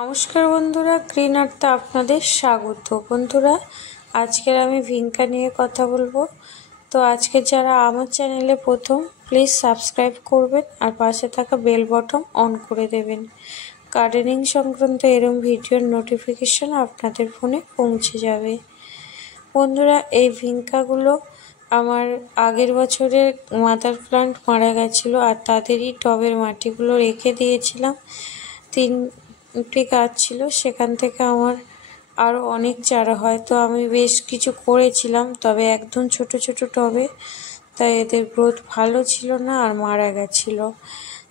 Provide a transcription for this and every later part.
নমস্কার বন্ধুরা, গ্রিন আর্থে আপনাদের স্বাগত। বন্ধুরা, আজকের আমি ভিঙ্কা নিয়ে কথা বলবো। তো আজকে যারা আমার চ্যানেলে প্রথম, প্লিজ সাবস্ক্রাইব করবেন আর পাশে থাকা বেল বটন অন করে দেবেন। গার্ডেনিং সংক্রান্ত এরকম ভিডিওর নোটিফিকেশন আপনাদের ফোনে পৌঁছে যাবে। বন্ধুরা, এই ভিঙ্কাগুলো আমার আগের বছরের মাদার প্লান্ট মারা গেছিলো আর তাদেরই টবের মাটিগুলো রেখে দিয়েছিলাম। তিনটি গাছ ছিল, সেখান থেকে আমার আরও অনেক চারা হয়। তো আমি বেশ কিছু করেছিলাম, তবে একদম ছোট ছোট টবে, তাই এদের গ্রোথ ভালো ছিল না আর মারা গেছিলো।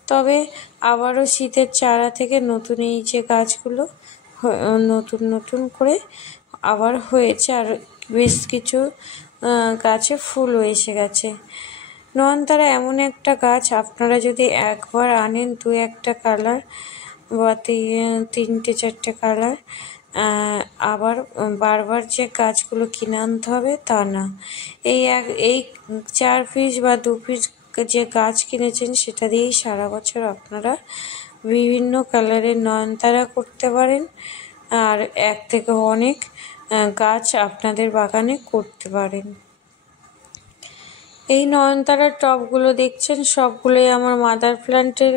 তবে আবারও শীতের চারা থেকে নতুন এই যে গাছগুলো নতুন নতুন করে আবার হয়েছে আর বেশ কিছু গাছে ফুলও এসে গেছে। নয়নতারা এমন একটা গাছ, আপনারা যদি একবার আনেন দু একটা কালার বা তিনটে চারটে কালার, আবার বারবার যে গাছগুলো কিনে আনতে হবে তা না। এই 4 পিস বা 2 পিস যে গাছ কিনেছেন সেটা দিয়েই সারা বছর আপনারা বিভিন্ন কালারের নয়নতারা করতে পারেন আর এক থেকে অনেক গাছ আপনাদের বাগানে করতে পারেন। এই নয়নতারার টবগুলো দেখছেন, সবগুলোই আমার মাদার প্ল্যান্টের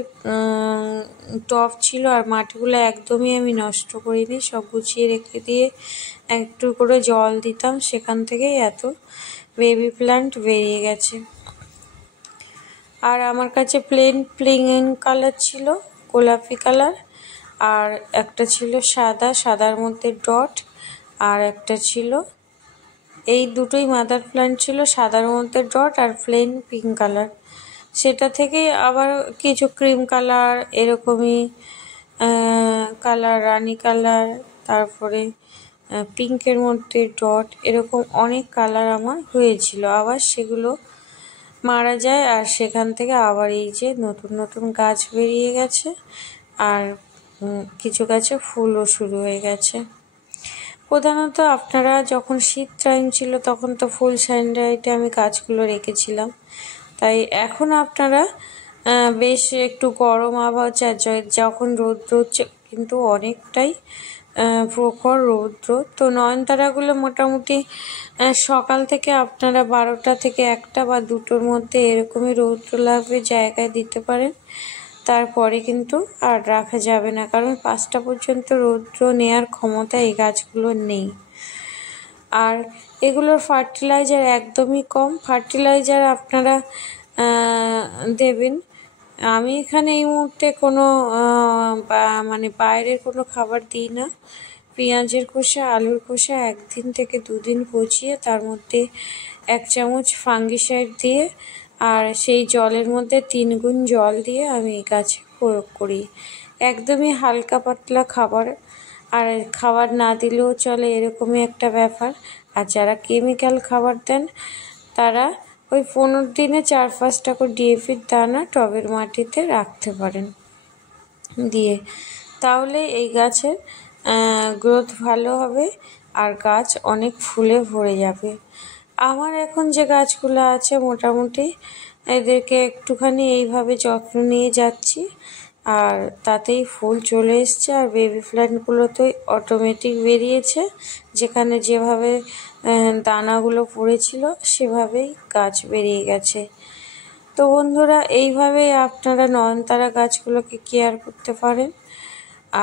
টব ছিল আর মাটিগুলো একদমই আমি নষ্ট করিনি, সব গুছিয়ে রেখে দিয়ে একটু করে জল দিতাম, সেখান থেকেই এত বেবি প্ল্যান্ট বেরিয়ে গেছে। আর আমার কাছে প্লেন কালার ছিল, গোলাপি কালার, আর একটা ছিল সাদার মধ্যে ডট, আর একটা ছিল, এই দুটোই মাদার প্ল্যান্ট ছিল, সাদার মধ্যে ডট আর প্লেন পিঙ্ক কালার। সেটা থেকে আবার কিছু ক্রিম কালার, এরকমই কালার, রানি কালার, তারপরে পিঙ্কের মধ্যে ডট, এরকম অনেক কালার আমার হয়েছিল। আবার সেগুলো মারা যায় আর সেখান থেকে আবার এই যে নতুন নতুন গাছ বেরিয়ে গেছে আর কিছু গাছে ফুলও শুরু হয়ে গেছে। প্রধানত আপনারা যখন শীত টাইম ছিল তখন তো ফুল সানলাইটে আমি গাছগুলো রেখেছিলাম, তাই এখন আপনারা বেশ একটু গরম আবহাওয়া, যখন রৌদ্র হচ্ছে কিন্তু অনেকটাই প্রখর রৌদ্র, তো নয়নতারাগুলো মোটামুটি সকাল থেকে আপনারা 12টা থেকে 1টা বা 2টোর মধ্যে এরকমই রৌদ্র লাগবে জায়গায় দিতে পারেন। তারপরে কিন্তু আর রাখা যাবে না, কারণ 5টা পর্যন্ত রৌদ্র নেয়ার ক্ষমতা এই গাছগুলোর নেই। আর এগুলোর ফার্টিলাইজার একদমই কম, ফার্টিলাইজার আপনারা দেবেন। আমি এখানে এই মুহূর্তে কোনো মানে বাইরের কোনো খাবার দিই না। পেঁয়াজের খোসা, আলুর খোসা 1 দিন থেকে 2 দিন পচিয়ে তার মধ্যে 1 চামচ ফাঙ্গিসাইড দিয়ে আর সেই জলের মধ্যে 3 গুণ জল দিয়ে আমি এই গাছে প্রয়োগ করি। একদমই হালকা পাতলা খাবার, আর খাবার না দিলেও চলে এরকমই একটা ব্যাপার। আর যারা কেমিক্যাল খাবার দেন তারা ওই 15 দিনে 4-5টা করে ডিএপির দানা টবের মাটিতে রাখতে পারেন দিয়ে, তাহলে এই গাছের গ্রোথ ভালো হবে আর গাছ অনেক ফুলে ভরে যাবে। আমার এখন যে গাছগুলো আছে মোটামুটি এদেরকে একটুখানি এইভাবে যত্ন নিয়ে যাচ্ছি আর তাতেই ফুল চলে এসছে আর বেবি প্ল্যান্টগুলোতেই অটোমেটিক বেরিয়েছে। যেখানে যেভাবে দানাগুলো পড়েছিল সেভাবেই গাছ বেরিয়ে গেছে। তো বন্ধুরা, এইভাবেই আপনারা নয়নতারা গাছগুলোকে কেয়ার করতে পারেন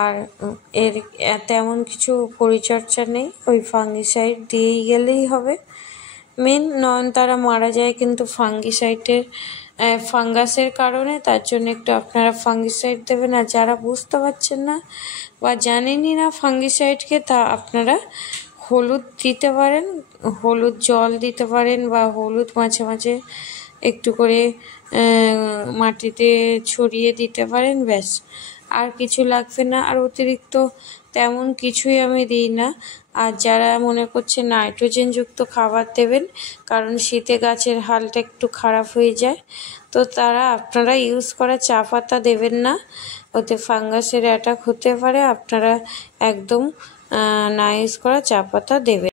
আর এর তেমন কিছু পরিচর্যা নেই, ওই ফাঙ্গিসাইড দিয়েই গেলেই হবে। মেন নয়নতারা মারা যায় কিন্তু ফাঙ্গাসের কারণে, তার জন্য একটু আপনারা ফাঙ্গিসাইড দেবেন। আর যারা বুঝতে পারছেন না বা জানেনই না ফাঙ্গিসাইডকে, তা আপনারা হলুদ দিতে পারেন, হলুদ জল দিতে পারেন বা হলুদ মাঝে মাঝে একটু করে মাটিতে ছড়িয়ে দিতে পারেন, ব্যাস, আর কিছু লাগবে না। আর অতিরিক্ত তেমন কিছুই আমি দিই না। আর যারা মনে করছে নাইট্রোজেনযুক্ত খাবার দেবেন, কারণ শীতে গাছের হালটা একটু খারাপ হয়ে যায়, তো আপনারা ইউজ করা চা পাতা দেবেন না, ওতে ফাঙ্গাসের অ্যাটাক হতে পারে। আপনারা একদম না ইউজ করা চা পাতা দেবেন।